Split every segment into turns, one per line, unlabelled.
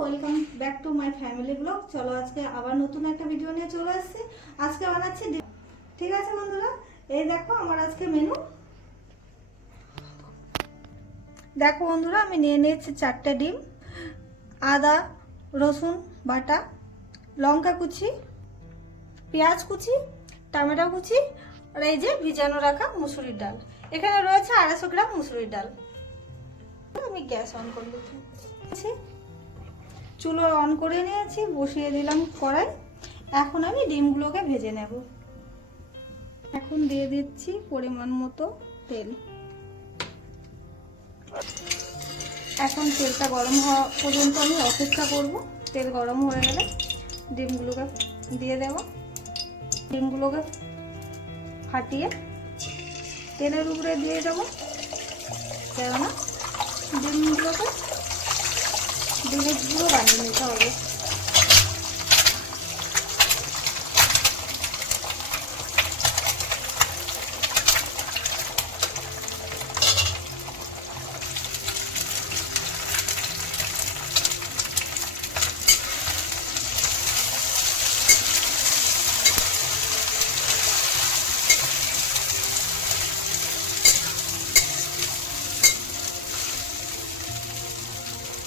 Welcome back to my family blog চলো আজকে আবার নতুন একটা ভিডিও নিয়ে চলে এসেছি। আজকে বানাচ্ছি। ঠিক আছে বন্ধুরা? এই দেখো আমার আজকে মেনু দেখো বন্ধুরা, আমি নিয়ে নিয়েছি চারটে ডিম। আদা, রসুন, বাটা, লঙ্কা কুচি, পেঁয়াজ কুচি, টমেটো কুচি, আর এই যে ভিজানো রাখা মুসুরির ডাল। এখানে রয়েছে আড়াইশো গ্রাম মুসুরির ডাল। আমি গ্যাস অন করে দিচ্ছি। চুলো অন করে নিয়েছি, বসিয়ে দিলাম কড়াই। এখন আমি ডিমগুলোকে ভেজে নেব। এখন দিয়ে দিচ্ছি পরিমাণ মতো তেল। এখন তেলটা গরম হওয়া পর্যন্ত আমি অপেক্ষা করব। তেল গরম হয়ে গেলে ডিমগুলোকে দিয়ে দেব। ডিমগুলোকে ফাটিয়ে তেলের উপরে দিয়ে দেবো। কেননা ডিমগুলোকে ডিমের গুঁড়ো বানিয়ে নিতে হবে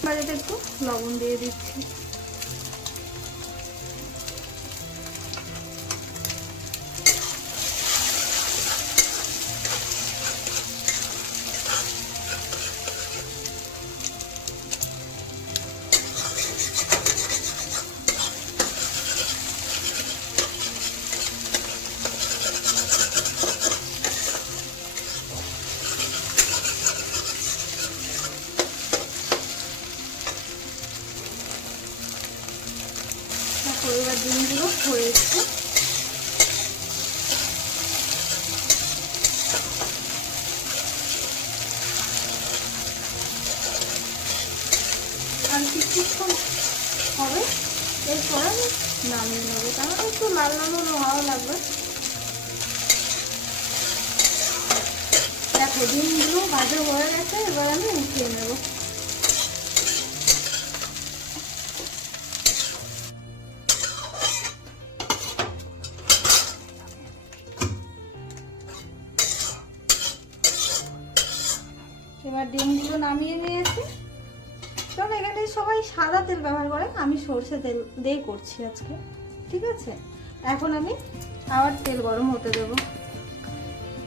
বাড়িতে একটু লবণ দিয়ে দিচ্ছি ডিমগুলো হয়ে এসছে আর কিছুক্ষণ হবে, এরপর আমি নামিয়ে নেব। কারণ একটু লাল লাল ভালো লাগবে। দেখো, ডিমগুলো ভাজা হয়ে গেছে, এবার আমি উঠিয়ে নেব। তেল ব্যবহার করে আমি সর্ষে তেল দিয়ে করছি আজকে, ঠিক আছে? এখন আমি আবার তেল গরম হতে দেব।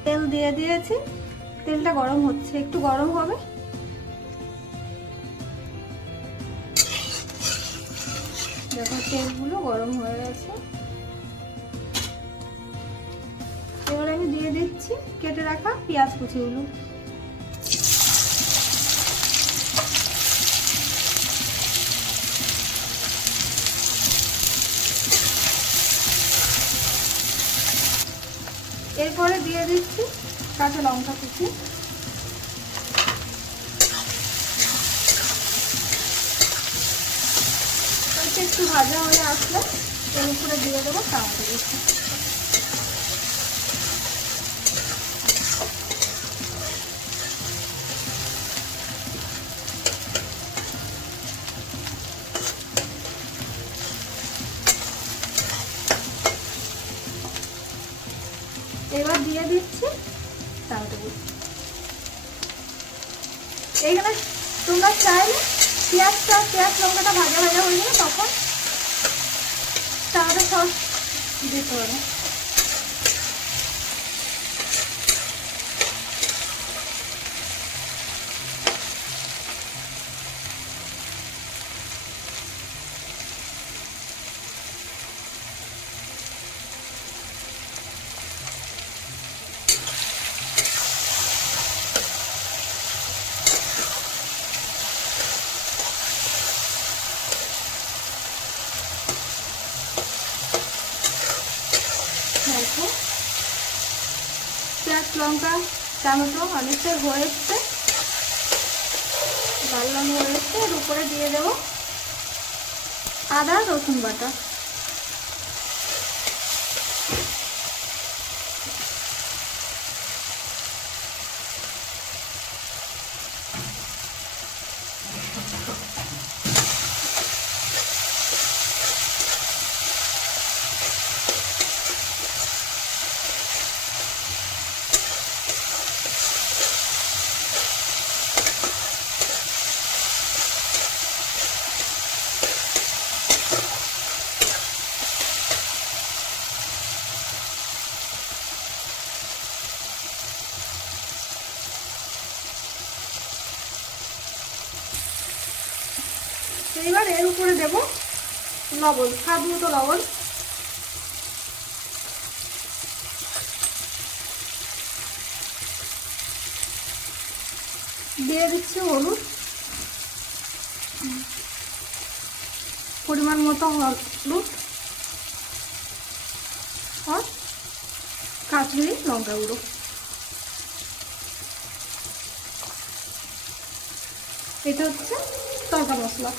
তেল দিয়ে দিয়েছি, তেলটা গরম হচ্ছে, একটু গরম হবে। দেখো, তেলগুলো গরম হয়ে গেছে। এবার আমি দিয়ে দিচ্ছি কেটে রাখা পেঁয়াজ কুচিগুলো এরপরে দিয়ে দিচ্ছি কাঁচা লঙ্কা কুচি। একটু ভাজা হয়ে আসলে এর উপরে দিয়ে দেবো তাড়াতাড়ি চাইলে পেঁয়াজটা পেঁয়াজ লঙ্কাটা ভাজা ভাজা হয়ে যাবে তখন তাহলে সস দিতে পারো দেখো পেঁয়াজ লঙ্কা টমেটো অনেকটা হয়ে এসছে লাল হয়ে এসছে এর উপরে দিয়ে দেবো আদা রসুন বাটা এইবার এর উপরে দেব লবণ স্বাদ মতো লবণ। দিয়ে দিচ্ছি হলুদ। পরিমাণ মতো হলুদ। আর কাশ্মীরি লঙ্কা গুঁড়ো। এটা হচ্ছে তরকা মশলা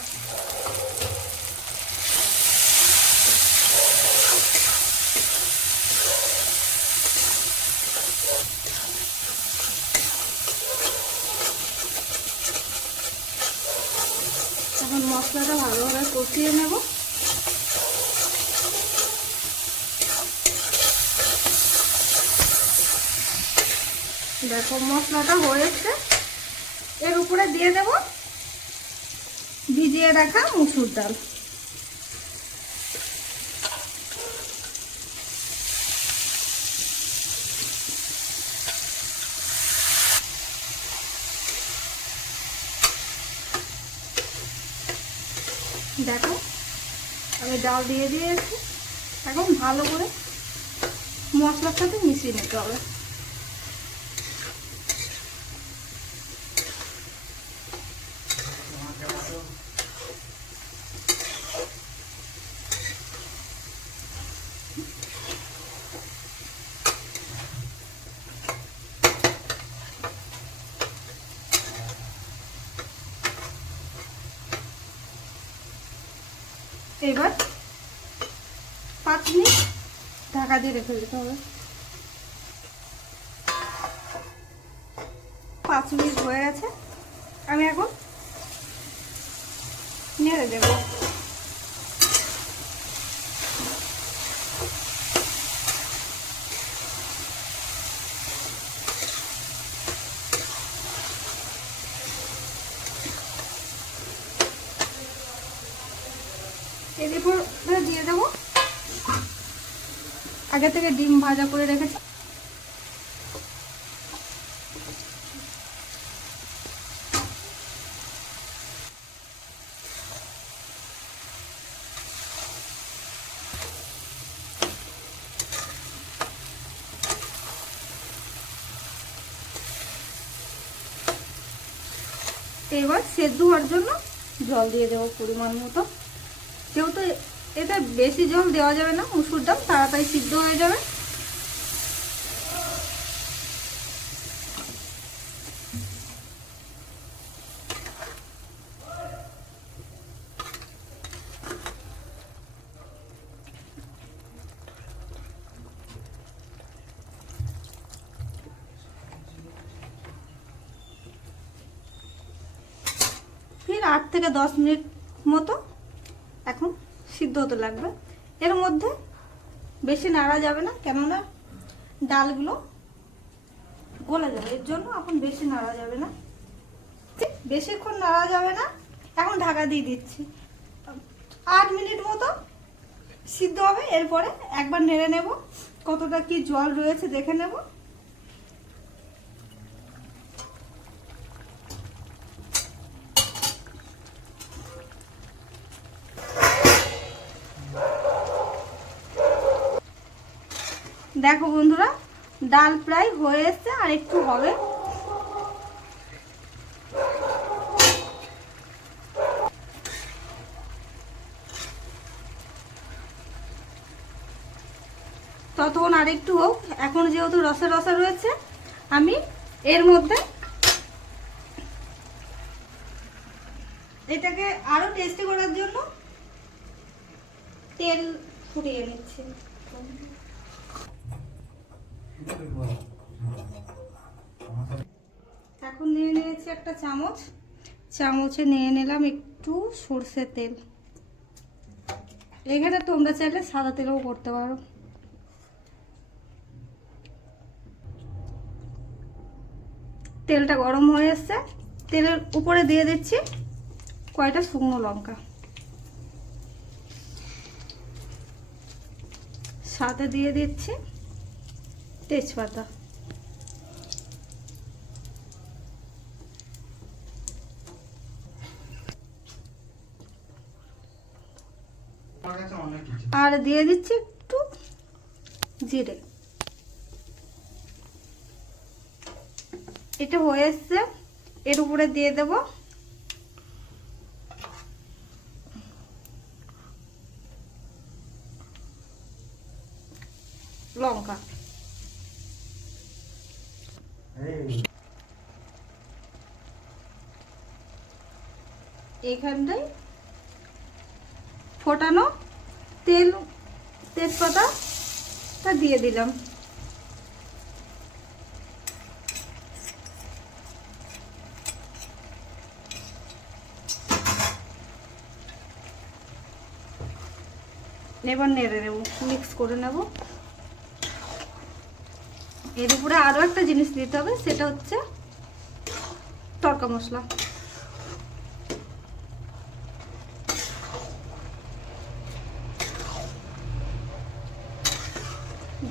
এখন মশলাটা ভালোভাবে কষিয়ে নেব। দেখো, মশলাটা হয়েছে। এর উপরে দিয়ে দেব ভিজিয়ে রাখা মুসুর ডাল। দেখো আমি ডাল দিয়ে দিয়েছি। এখন ভালো করে মশলার সাথে মিশিয়ে নিতে হবে। এবার পাঁচ মিনিট ঢাকা দিয়ে রেখে দিতে হবে। পাঁচ মিনিট হয়ে গেছে। আমি এখন নেড়ে দেব এর উপর দিয়ে দেবো আগে থেকে ডিম ভাজা করে রেখেছি। এবার সেদ্ধ হওয়ার জন্য জল দিয়ে দেবো পরিমাণ মতো। এতে বেশি জল দেওয়া যাবে না, মুসুর ডাল তাড়াতাড়ি সিদ্ধ হয়ে যাবে। আট থেকে দশ মিনিট মতো এখন সিদ্ধ হতে লাগবে। এর মধ্যে বেশি নাড়া যাবে না, কেননা ডালগুলো গলে যাবে। এর জন্য এখন বেশি নাড়া যাবে না। বেশিক্ষণ নাড়া যাবে না, এখন ঢাকা দিয়ে দিচ্ছি। আট মিনিট মতো সিদ্ধ হবে, এরপরে একবার নেড়ে নেব। কতটা কি জল রয়েছে দেখে নেব। দেখো বন্ধুরা, ডাল প্রায় হয়ে এসছে, আর একটু হবে। ততক্ষণ আর একটু হোক, এখন যেহেতু রসে রসে রয়েছে, আমি এর মধ্যে এটাকে আরও টেস্টি করার জন্য তেল ফুটিয়ে নিচ্ছি। এখন নিয়ে নিয়েছি একটা চামচ। চামচে নিয়ে নিলাম একটু সর্ষের তেল। এখানে তোমরা চাইলে সাদা তেলও করতে পারো। তেলটা গরম হয়ে এসছে। তেলের উপরে দিয়ে দিচ্ছি কয়টা শুকনো লঙ্কা। সাথে দিয়ে দিচ্ছি তেজপাতা আর দিয়ে দিচ্ছি একটু জিরে। এটা হয়ে এসছে। এর উপরে দিয়ে দেব। লঙ্কা
এই
এইখানটায় ফোটানো তেল, তেজপাতা তা দিয়ে দিলাম। এবার নেড়ে নেব, মিক্স করে নেব। এর উপরে আরও একটা জিনিস দিতে হবে, সেটা হচ্ছে তড়কা মশলা।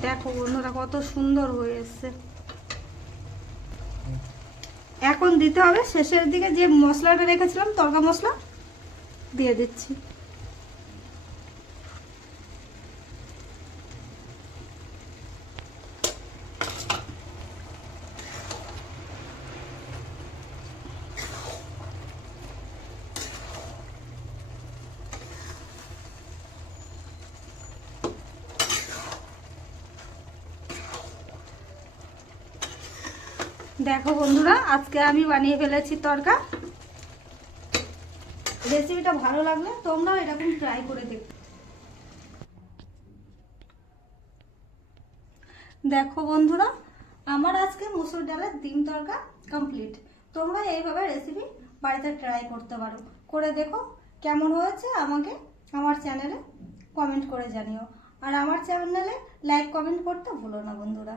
দেখো বন্ধুরা কত সুন্দর হয়ে এসছে। এখন দিতে হবে, শেষের দিকে যে মশলাটা রেখেছিলাম, তরকা মশলা, দিয়ে দিচ্ছি। দেখো বন্ধুরা, আজকে আমি বানিয়ে ফেলেছি তরকা। রেসিপিটা ভালো লাগলে তোমরাও এরকম ট্রাই করে দেখো। দেখো বন্ধুরা, আমার আজকে মুসুর ডালের ডিম তরকা কমপ্লিট তোমরা এইভাবে রেসিপি বাড়িতে ট্রাই করতে পারো। করে দেখো কেমন হয়েছে আমাকে আমার চ্যানেলে কমেন্ট করে জানিও। আর আমার চ্যানেলে লাইক কমেন্ট করতে ভুলো না বন্ধুরা।